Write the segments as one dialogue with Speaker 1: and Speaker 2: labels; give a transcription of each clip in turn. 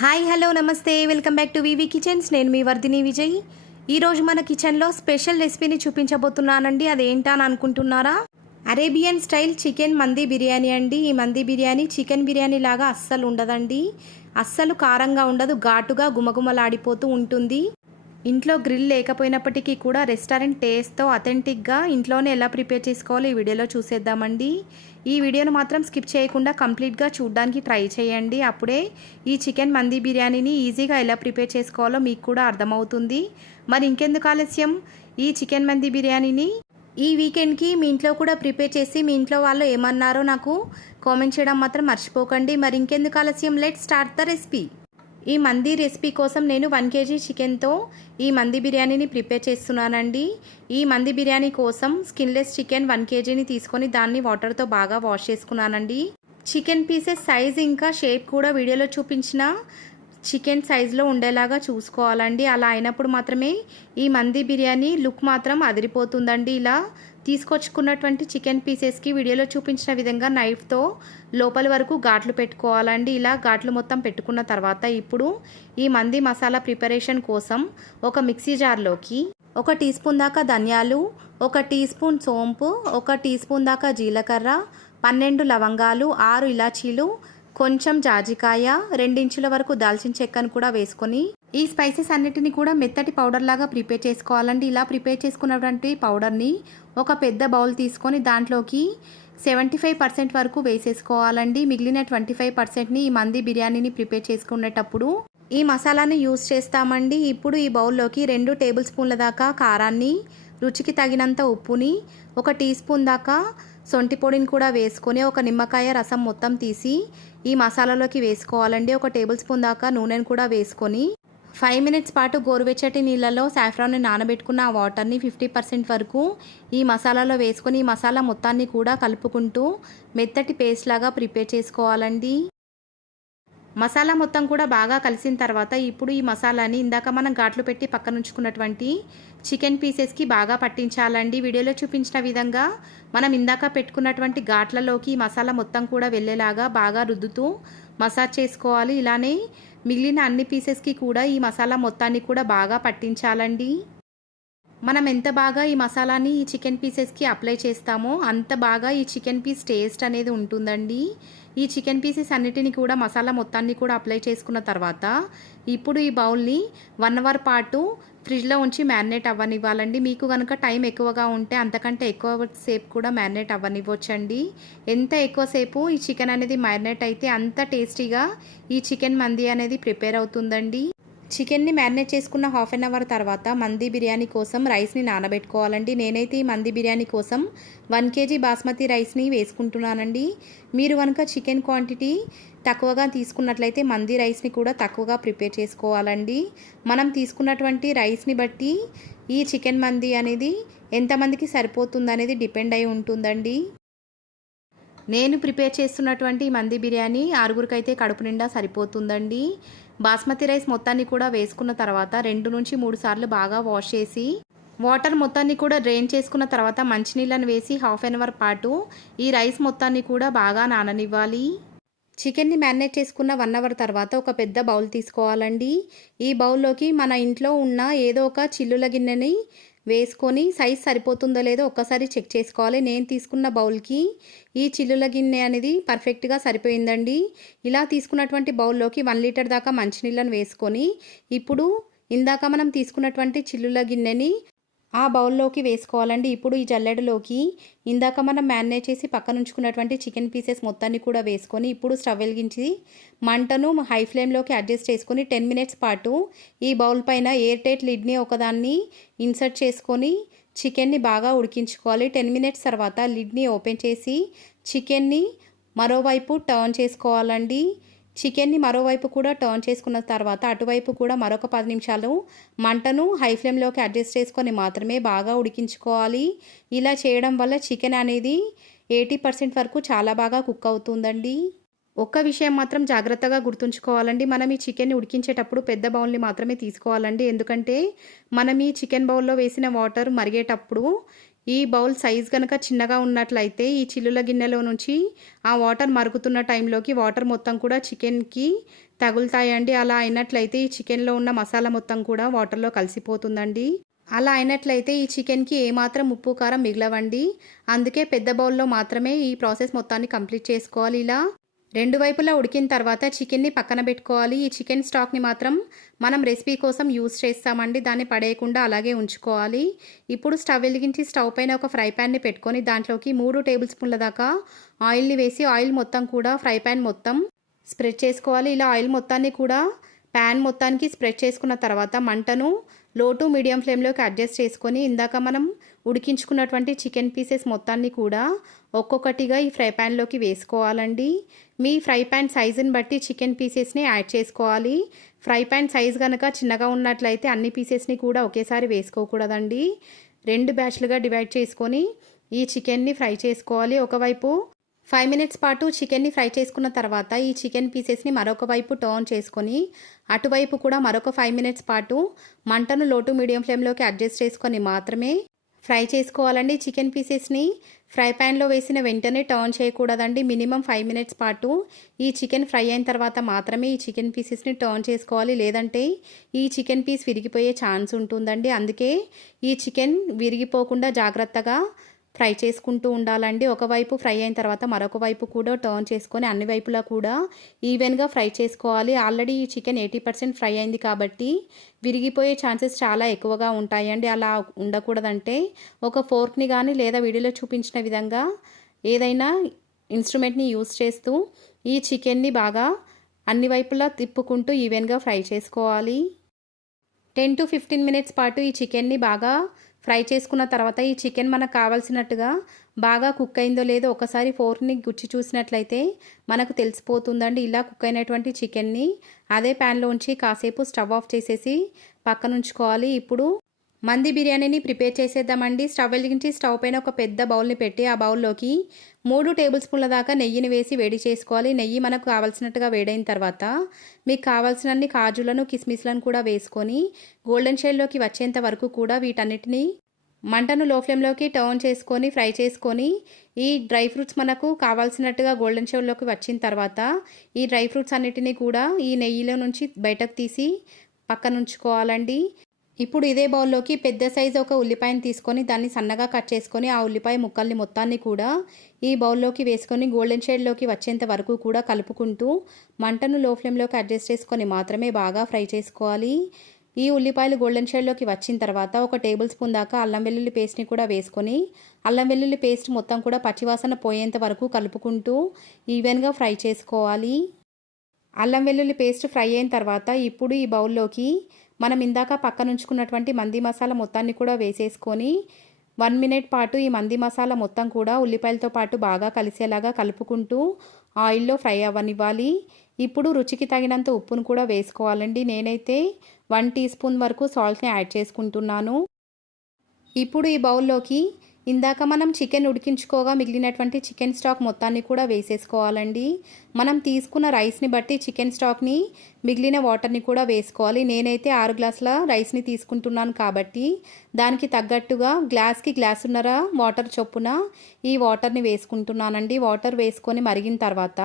Speaker 1: Hi hello namaste. Welcome back to VV kitchens. నేను మీ వర్ధిని విజయ్. ఈరోజు మన కిచెన్లో స్పెషల్ రెసిపీని చూపించబోతున్నానండి. అదేంటా అని అనుకుంటున్నారా? అరేబియన్ స్టైల్ చికెన్ మంది బిర్యానీ అండి. ఈ మంది బిర్యానీ చికెన్ బిర్యానీ లాగా అస్సలు ఉండదండి. అస్సలు కారంగా ఉండదు. ఘాటుగా గుమగుమలాడిపోతూ ఉంటుంది. ఇంట్లో గ్రిల్ లేకపోయినప్పటికీ కూడా రెస్టారెంట్ టేస్ట్తో అథెంటిక్గా ఇంట్లోనే ఎలా ప్రిపేర్ చేసుకోవాలో ఈ వీడియోలో చూసేద్దామండి. ఈ వీడియోను మాత్రం స్కిప్ చేయకుండా కంప్లీట్గా చూడడానికి ట్రై చేయండి. అప్పుడే ఈ చికెన్ మంది బిర్యానీని ఈజీగా ఎలా ప్రిపేర్ చేసుకోవాలో మీకు కూడా అర్థమవుతుంది. మరి ఇంకెందుకు ఆలస్యం? ఈ చికెన్ మంది బిర్యానీని ఈ వీకెండ్కి మీ ఇంట్లో కూడా ప్రిపేర్ చేసి మీ ఇంట్లో వాళ్ళు ఏమన్నారో నాకు కామెంట్ చేయడం మాత్రం మర్చిపోకండి. మరి ఇంకెందుకు ఆలస్యం? Let start the recipe. ఈ మంది రెసిపీ కోసం నేను వన్ కేజీ చికెన్తో ఈ మంది బిర్యానీని ప్రిపేర్ చేస్తున్నానండి. ఈ మంది బిర్యానీ కోసం స్కిన్లెస్ చికెన్ వన్ కేజీని తీసుకొని దాన్ని వాటర్తో బాగా వాష్ చేసుకున్నానండి. చికెన్ పీసెస్ సైజ్ ఇంకా షేప్ కూడా వీడియోలో చూపించిన చికెన్ సైజులో ఉండేలాగా చూసుకోవాలండి. అలా అయినప్పుడు మాత్రమే ఈ మంది బిర్యానీ లుక్ మాత్రం అదిరిపోతుందండి ఇలా. తీసుకొచ్చుకున్నటువంటి చికెన్ పీసెస్కి వీడియోలో చూపించిన విధంగా నైఫ్తో లోపల వరకు ఘాట్లు పెట్టుకోవాలండి. ఇలా ఘాట్లు మొత్తం పెట్టుకున్న తర్వాత ఇప్పుడు ఈ మంది మసాలా ప్రిపరేషన్ కోసం ఒక మిక్సీ జార్లోకి ఒక టీ స్పూన్ దాకా ధనియాలు ఒక టీ స్పూన్ సోంపు ఒక టీ స్పూన్ దాకా జీలకర్ర పన్నెండు లవంగాలు ఆరు ఇలాచీలు కొంచెం జాజికాయ రెండించుల వరకు దాల్చిన చెక్కను కూడా వేసుకొని ఈ స్పైసెస్ అన్నిటిని కూడా మెత్తటి పౌడర్ లాగా ప్రిపేర్ చేసుకోవాలండి. ఇలా ప్రిపేర్ చేసుకున్నటువంటి పౌడర్ని ఒక పెద్ద బౌల్ తీసుకొని దాంట్లోకి సెవెంటీ ఫైవ్ పర్సెంట్ వరకు వేసేసుకోవాలండి. మిగిలిన ట్వంటీ ఫైవ్ పర్సెంట్ని ఈ మంది బిర్యానీని ప్రిపేర్ చేసుకునేటప్పుడు ఈ మసాలాని యూస్ చేస్తామండి. ఇప్పుడు ఈ బౌల్లోకి రెండు టేబుల్ స్పూన్ల దాకా కారాన్ని రుచికి తగినంత ఉప్పుని ఒక టీ స్పూన్ దాకా సొంటి పొడిని కూడా వేసుకొని ఒక నిమ్మకాయ రసం మొత్తం తీసి ఈ మసాలాలోకి వేసుకోవాలండి. ఒక టేబుల్ స్పూన్ దాకా నూనెను కూడా వేసుకొని ఫైవ్ మినిట్స్ పాటు గోరువెచ్చటి నీళ్ళలో సాఫ్రాన్ని నానబెట్టుకున్న ఆ వాటర్ని ఫిఫ్టీ పర్సెంట్ వరకు ఈ మసాలాలో వేసుకొని ఈ మసాలా మొత్తాన్ని కూడా కలుపుకుంటూ మెత్తటి పేస్ట్ లాగా ప్రిపేర్ చేసుకోవాలండి. మసాలా మొత్తం కూడా బాగా కలిసిన తర్వాత ఇప్పుడు ఈ మసాలాని ఇందాక మనం ఘాట్లు పెట్టి పక్కన ఉంచుకున్నటువంటి చికెన్ పీసెస్కి బాగా పట్టించాలండి. వీడియోలో చూపించిన విధంగా మనం ఇందాక పెట్టుకున్నటువంటి ఘాట్లలోకి మసాలా మొత్తం కూడా వెళ్ళేలాగా బాగా రుద్దుతూ మసాజ్ చేసుకోవాలి. ఇలానే మిగిలిన అన్ని పీసెస్కి కూడా ఈ మసాలా మొత్తాన్ని కూడా బాగా పట్టించాలండి. మనం ఎంత బాగా ఈ మసాలాని ఈ చికెన్ పీసెస్కి అప్లై చేస్తామో అంత బాగా ఈ చికెన్ పీస్ టేస్ట్ అనేది ఉంటుందండి. ఈ చికెన్ పీసెస్ అన్నిటిని కూడా మసాలా మొత్తాన్ని కూడా అప్లై చేసుకున్న తర్వాత ఇప్పుడు ఈ బౌల్ని వన్ అవర్ పాటు ఫ్రిడ్జ్లో ఉంచి మ్యారినేట్ అవ్వనివ్వాలండి. మీకు కనుక టైం ఎక్కువగా ఉంటే అంతకంటే ఎక్కువ సేపు కూడా మ్యారినేట్ అవ్వనివ్వచ్చండి. ఎంత ఎక్కువసేపు ఈ చికెన్ అనేది మ్యారినేట్ అయితే అంత టేస్టీగా ఈ చికెన్ మంది అనేది ప్రిపేర్ అవుతుందండి. చికెన్ని మ్యారినేట్ చేసుకున్న హాఫ్ అన్ అవర్ తర్వాత మంది బిర్యానీ కోసం రైస్ని నానబెట్టుకోవాలండి. నేనైతే ఈ మంది బిర్యానీ కోసం వన్ కేజీ బాస్మతి రైస్ని వేసుకుంటున్నానండి. మీరు కనుక చికెన్ క్వాంటిటీ తక్కువగా తీసుకున్నట్లయితే మంది రైస్ని కూడా తక్కువగా ప్రిపేర్ చేసుకోవాలండి. మనం తీసుకున్నటువంటి రైస్ని బట్టి ఈ చికెన్ మంది అనేది ఎంతమందికి సరిపోతుంది అనేది డిపెండ్ అయి ఉంటుందండి. నేను ప్రిపేర్ చేస్తున్నటువంటి మంది బిర్యానీ ఆరుగురికైతే కడుపు నిండా సరిపోతుందండి. బాస్మతి రైస్ మొత్తాన్ని కూడా వేసుకున్న తర్వాత రెండు నుంచి మూడు సార్లు బాగా వాష్ చేసి వాటర్ మొత్తాన్ని కూడా డ్రైన్ చేసుకున్న తర్వాత మంచినీళ్ళని వేసి హాఫ్ అన్ అవర్ పాటు ఈ రైస్ మొత్తాన్ని కూడా బాగా నాననివ్వాలి. చికెన్ని మ్యారినేట్ చేసుకున్న వన్ అవర్ తర్వాత ఒక పెద్ద బౌల్ తీసుకోవాలండి. ఈ బౌల్లోకి మన ఇంట్లో ఉన్న ఏదో ఒక చిల్లుల గిన్నెని వేసుకొని సైజ్ సరిపోతుందో లేదో ఒక్కసారి చెక్ చేసుకోవాలి. నేను తీసుకున్న బౌల్కి ఈ చిల్లుల గిన్నె అనేది పర్ఫెక్ట్గా సరిపోయిందండి. ఇలా తీసుకున్నటువంటి బౌల్లోకి వన్ లీటర్ దాకా మంచినీళ్ళను వేసుకొని ఇప్పుడు ఇందాక మనం తీసుకున్నటువంటి చిల్లుల గిన్నెని ఆ బౌల్లోకి వేసుకోవాలండి. ఇప్పుడు ఈ జల్లెడలోకి ఇందాక మనం మ్యారినేట్ చేసి పక్కన ఉంచుకున్నటువంటి చికెన్ పీసెస్ మొత్తాన్ని కూడా వేసుకొని ఇప్పుడు స్టవ్ వెలిగించి మంటను హై ఫ్లేమ్లోకి అడ్జస్ట్ చేసుకొని టెన్ మినిట్స్ పాటు ఈ బౌల్ పైన ఎయిర్ టైట్ లిడ్ని ఒకదాన్ని ఇన్సర్ట్ చేసుకొని చికెన్ని బాగా ఉడికించుకోవాలి. టెన్ మినిట్స్ తర్వాత లిడ్ని ఓపెన్ చేసి చికెన్ని మరోవైపు టర్న్ చేసుకోవాలండి. చికెన్ని మరోవైపు కూడా టర్న్ చేసుకున్న తర్వాత అటువైపు కూడా మరొక పది నిమిషాలు మంటను హై ఫ్లేమ్లోకి అడ్జస్ట్ చేసుకొని మాత్రమే బాగా ఉడికించుకోవాలి. ఇలా చేయడం వల్ల చికెన్ అనేది ఎయిటీ పర్సెంట్ వరకు చాలా బాగా కుక్ అవుతుందండి. ఒక్క విషయం మాత్రం జాగ్రత్తగా గుర్తుంచుకోవాలండి. మనం ఈ చికెన్ని ఉడికించేటప్పుడు పెద్ద బౌల్ని మాత్రమే తీసుకోవాలండి. ఎందుకంటే మనం ఈ చికెన్ బౌల్లో వేసిన వాటర్ మరిగేటప్పుడు ఈ బౌల్ సైజ్ కనుక చిన్నగా ఉన్నట్లయితే ఈ చిల్లుల గిన్నెలో నుంచి ఆ వాటర్ మరుగుతున్న టైంలోకి వాటర్ మొత్తం కూడా చికెన్కి తగులుతాయండి. అలా అయినట్లయితే ఈ చికెన్లో ఉన్న మసాలా మొత్తం కూడా వాటర్లో కలిసిపోతుందండి. అలా అయినట్లయితే ఈ చికెన్కి ఏమాత్రం ఉప్పు కారం మిగిలవండి. అందుకే పెద్ద బౌల్లో మాత్రమే ఈ ప్రాసెస్ మొత్తాన్ని కంప్లీట్ చేసుకోవాలి ఇలా. రెండు వైపులా ఉడికిన తర్వాత చికెన్ని పక్కన పెట్టుకోవాలి. ఈ చికెన్ స్టాక్ని మాత్రం మనం రెసిపీ కోసం యూస్ చేస్తామండి. దాన్ని పడేయకుండా అలాగే ఉంచుకోవాలి. ఇప్పుడు స్టవ్ వెలిగించి స్టవ్ పైన ఒక ఫ్రై ప్యాన్ని పెట్టుకొని దాంట్లోకి మూడు టేబుల్ స్పూన్ల దాకా ఆయిల్ని వేసి ఆయిల్ మొత్తం కూడా ఫ్రై ప్యాన్ మొత్తం స్ప్రెడ్ చేసుకోవాలి. ఇలా ఆయిల్ మొత్తాన్ని కూడా ప్యాన్ మొత్తానికి స్ప్రెడ్ చేసుకున్న తర్వాత మంటను లో టు మీడియం ఫ్లేమ్లోకి అడ్జస్ట్ చేసుకొని ఇందాక మనం ఉడికించుకున్నటువంటి చికెన్ పీసెస్ మొత్తాన్ని కూడా ఒక్కొక్కటిగా ఈ ఫ్రై ప్యాన్లోకి వేసుకోవాలండి. మీ ఫ్రై ప్యాన్ సైజుని బట్టి చికెన్ పీసెస్ని యాడ్ చేసుకోవాలి. ఫ్రై ప్యాన్ సైజ్ కనుక చిన్నగా ఉన్నట్లయితే అన్ని పీసెస్ని కూడా ఒకేసారి వేసుకోకూడదండి. రెండు బ్యాచ్లుగా డివైడ్ చేసుకొని ఈ చికెన్ని ఫ్రై చేసుకోవాలి. ఒకవైపు ఫైవ్ మినిట్స్ పాటు చికెన్ని ఫ్రై చేసుకున్న తర్వాత ఈ చికెన్ పీసెస్ని మరొక వైపు టర్న్ చేసుకొని అటువైపు కూడా మరొక ఫైవ్ మినిట్స్ పాటు మంటను లోటు మీడియం ఫ్లేమ్లోకి అడ్జస్ట్ చేసుకొని మాత్రమే ఫ్రై చేసుకోవాలండి చికెన్ పీసెస్ని. ఫ్రై ప్యాన్లో వేసిన వెంటనే టర్న్ చేయకూడదండి. మినిమం ఫైవ్ మినిట్స్ పాటు ఈ చికెన్ ఫ్రై అయిన తర్వాత మాత్రమే ఈ చికెన్ పీసెస్ని టర్న్ చేసుకోవాలి. లేదంటే ఈ చికెన్ పీస్ విరిగిపోయే ఛాన్స్ ఉంటుందండి. అందుకే ఈ చికెన్ విరిగిపోకుండా జాగ్రత్తగా ఫ్రై చేసుకుంటూ ఉండాలండి. ఒకవైపు ఫ్రై అయిన తర్వాత మరొక వైపు కూడా టర్న్ చేసుకొని అన్ని వైపులా కూడా ఈవెన్గా ఫ్రై చేసుకోవాలి. ఆల్రెడీ ఈ చికెన్ ఎయిటీ పర్సెంట్ ఫ్రై అయింది కాబట్టి విరిగిపోయే ఛాన్సెస్ చాలా ఎక్కువగా ఉంటాయండి. అలా ఉండకూడదంటే ఒక ఫోర్క్ని కానీ లేదా వీడియోలో చూపించిన విధంగా ఏదైనా ఇన్స్ట్రుమెంట్ని యూస్ చేస్తూ ఈ చికెన్ని బాగా అన్ని వైపులా తిప్పుకుంటూ ఈవెన్గా ఫ్రై చేసుకోవాలి. టెన్ టు ఫిఫ్టీన్ మినిట్స్ పాటు ఈ చికెన్ని బాగా ఫ్రై చేసుకున్న తర్వాత ఈ చికెన్ మనకు కావాల్సినట్టుగా బాగా కుక్ అయిందో లేదో ఒకసారి ఫోర్క్ని గుచ్చి చూసినట్లయితే మనకు తెలిసిపోతుందండి. ఇలా కుక్ అయినటువంటి చికెన్ని అదే ప్యాన్లో ఉంచి కాసేపు స్టవ్ ఆఫ్ చేసేసి పక్కనుంచుకోవాలి. ఇప్పుడు మంది బిర్యానీని ప్రిపేర్ చేసేద్దామండి. స్టవ్ వెలిగించి స్టవ్ పైన ఒక పెద్ద బౌల్ని పెట్టి ఆ బౌల్లోకి మూడు టేబుల్ స్పూన్ల దాకా నెయ్యిని వేసి వేడి చేసుకోవాలి. నెయ్యి మనకు కావాల్సినట్టుగా వేడైన తర్వాత మీకు కావాల్సినన్ని కాజులను కిస్మిస్లను కూడా వేసుకొని గోల్డెన్ షేడ్లోకి వచ్చేంత వరకు కూడా వీటన్నిటిని మంటను లో ఫ్లేమ్లోకి టర్న్ చేసుకొని ఫ్రై చేసుకొని ఈ డ్రై ఫ్రూట్స్ మనకు కావాల్సినట్టుగా గోల్డెన్ షేడ్లోకి వచ్చిన తర్వాత ఈ డ్రై ఫ్రూట్స్ అన్నిటినీ కూడా ఈ నెయ్యిలో నుంచి బయటకు తీసి పక్కన ఉంచుకోవాలండి. ఇప్పుడు ఇదే బౌల్లోకి పెద్ద సైజు ఒక ఉల్లిపాయను తీసుకొని దాన్ని సన్నగా కట్ చేసుకొని ఆ ఉల్లిపాయ ముక్కల్ని మొత్తాన్ని కూడా ఈ బౌల్లోకి వేసుకొని గోల్డెన్ షేడ్లోకి వచ్చేంత వరకు కూడా కలుపుకుంటూ మంటను లో ఫ్లేమ్లోకి అడ్జస్ట్ చేసుకొని మాత్రమే బాగా ఫ్రై చేసుకోవాలి. ఈ ఉల్లిపాయలు గోల్డెన్ షేడ్లోకి వచ్చిన తర్వాత ఒక టేబుల్ స్పూన్ దాకా అల్లం వెల్లుల్లి పేస్ట్ని కూడా వేసుకొని అల్లం వెల్లుల్లి పేస్ట్ మొత్తం కూడా పచ్చివాసన పోయేంత వరకు కలుపుకుంటూ ఈవెన్గా ఫ్రై చేసుకోవాలి. అల్లం వెల్లుల్లి పేస్ట్ ఫ్రై అయిన తర్వాత ఇప్పుడు ఈ బౌల్లోకి మనం ఇందాక పక్కన ఉంచుకున్నటువంటి మంది మసాలా మొత్తాన్ని కూడా వేసేసుకొని వన్ మినిట్ పాటు ఈ మంది మసాలా మొత్తం కూడా ఉల్లిపాయలతో పాటు బాగా కలిసేలాగా కలుపుకుంటూ ఆయిల్లో ఫ్రై అవ్వనివ్వాలి. ఇప్పుడు రుచికి తగినంత ఉప్పును కూడా వేసుకోవాలండి. నేనైతే వన్ టీ స్పూన్ వరకు సాల్ట్ని యాడ్ చేసుకుంటున్నాను. ఇప్పుడు ఈ బౌల్లోకి ఇందాక మనం చికెన్ ఉడికించుకోగా మిగిలినటువంటి చికెన్ స్టాక్ మొత్తాన్ని కూడా వేసేసుకోవాలండి. మనం తీసుకున్న రైస్ని బట్టి చికెన్ స్టాక్ని మిగిలిన వాటర్ని కూడా వేసుకోవాలి. నేనైతే ఆరు గ్లాసుల రైస్ని తీసుకుంటున్నాను కాబట్టి దానికి తగ్గట్టుగా గ్లాస్కి గ్లాసున్నర వాటర్ చొప్పున ఈ వాటర్ని వేసుకుంటున్నానండి. వాటర్ వేసుకొని మరిగిన తర్వాత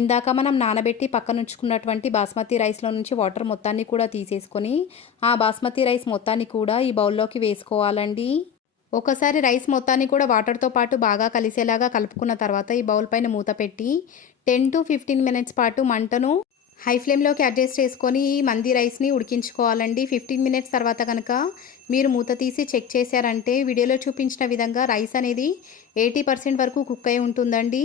Speaker 1: ఇందాక మనం నానబెట్టి పక్కన ఉంచుకున్నటువంటి బాస్మతి రైస్లో నుంచి వాటర్ మొత్తాన్ని కూడా తీసేసుకొని ఆ బాస్మతి రైస్ మొత్తాన్ని కూడా ఈ బౌల్లోకి వేసుకోవాలండి. ఒకసారి రైస్ మొత్తాన్ని కూడా వాటర్తో పాటు బాగా కలిసేలాగా కలుపుకున్న తర్వాత ఈ బౌల్ పైన మూత పెట్టి టెన్ టు ఫిఫ్టీన్ మినిట్స్ పాటు మంటను హై ఫ్లేమ్లోకి అడ్జస్ట్ చేసుకొని ఈ మంది రైస్ని ఉడికించుకోవాలండి. ఫిఫ్టీన్ మినిట్స్ తర్వాత కనుక మీరు మూత తీసి చెక్ చేశారంటే వీడియోలో చూపించిన విధంగా రైస్ అనేది ఎయిటీ పర్సెంట్ వరకు కుక్ అయి ఉంటుందండి.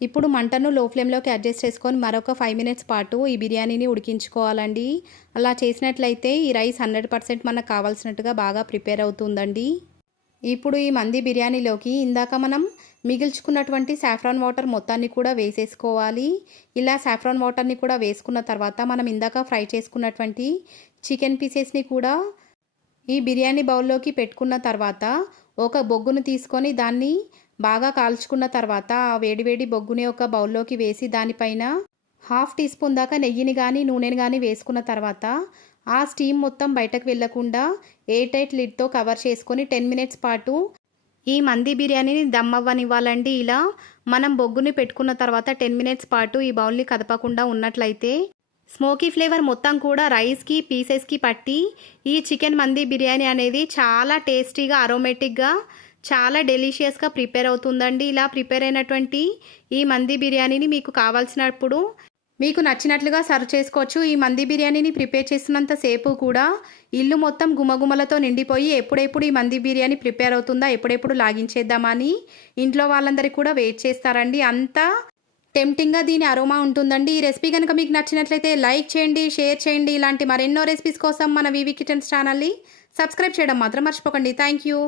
Speaker 1: ఇప్పుడు మంటను లో ఫ్లేమ్లోకి అడ్జస్ట్ చేసుకొని మరొక ఫైవ్ మినిట్స్ పాటు ఈ బిర్యానీని ఉడికించుకోవాలండి. అలా చేసినట్లయితే ఈ రైస్ హండ్రెడ్ పర్సెంట్ మనకు కావాల్సినట్టుగా బాగా ప్రిపేర్ అవుతుందండి. ఇప్పుడు ఈ మంది బిర్యానీలోకి ఇందాక మనం మిగిల్చుకున్నటువంటి సాఫ్రాన్ వాటర్ మొత్తాన్ని కూడా వేసేసుకోవాలి. ఇలా సాఫ్రాన్ వాటర్ని కూడా వేసుకున్న తర్వాత మనం ఇందాక ఫ్రై చేసుకున్నటువంటి చికెన్ పీసెస్ని కూడా ఈ బిర్యానీ బౌల్లోకి పెట్టుకున్న తర్వాత ఒక బొగ్గును తీసుకొని దాన్ని బాగా కాల్చుకున్న తర్వాత ఆ వేడివేడి బొగ్గుని ఒక బౌల్లోకి వేసి దానిపైన హాఫ్ టీ స్పూన్ దాకా నెయ్యిని కానీ నూనెని కానీ వేసుకున్న తర్వాత ఆ స్టీమ్ మొత్తం బయటకు వెళ్ళకుండా ఎయిర్ ఎయిట్ లిడ్తో కవర్ చేసుకొని టెన్ మినిట్స్ పాటు ఈ మంది బిర్యానీని దమ్ అవ్వనివ్వాలండి ఇలా మనం బొగ్గుని పెట్టుకున్న తర్వాత టెన్ మినిట్స్ పాటు ఈ బౌల్ని కదపకుండా ఉన్నట్లయితే స్మోకీ ఫ్లేవర్ మొత్తం కూడా రైస్కి పీసెస్కి పట్టి ఈ చికెన్ మంది బిర్యానీ అనేది చాలా టేస్టీగా అరోమేటిక్గా చాలా డెలిషియస్గా ప్రిపేర్ అవుతుందండి. ఇలా ప్రిపేర్ అయినటువంటి ఈ మంది బిర్యానీని మీకు కావాల్సినప్పుడు మీకు నచ్చినట్లుగా సర్వ్ చేసుకోవచ్చు. ఈ మంది బిర్యానీని ప్రిపేర్ చేసినంత సేపు కూడా ఇల్లు మొత్తం గుమగుమలతో నిండిపోయి ఎప్పుడెప్పుడు ఈ మంది బిర్యానీ ప్రిపేర్ అవుతుందా ఎప్పుడెప్పుడు లాగించేద్దామని ఇంట్లో వాళ్ళందరికీ కూడా వెయిట్ చేస్తారండి. అంతా టెంప్టింగ్గా దీని అరోమా ఉంటుందండి. ఈ రెసిపీ కనుక మీకు నచ్చినట్లయితే లైక్ చేయండి షేర్ చేయండి. ఇలాంటి మరెన్నో రెసిపీస్ కోసం మన వివి కిచెన్స్ ఛానల్ని సబ్స్క్రైబ్ చేయడం మాత్రం మర్చిపోకండి. Thank you.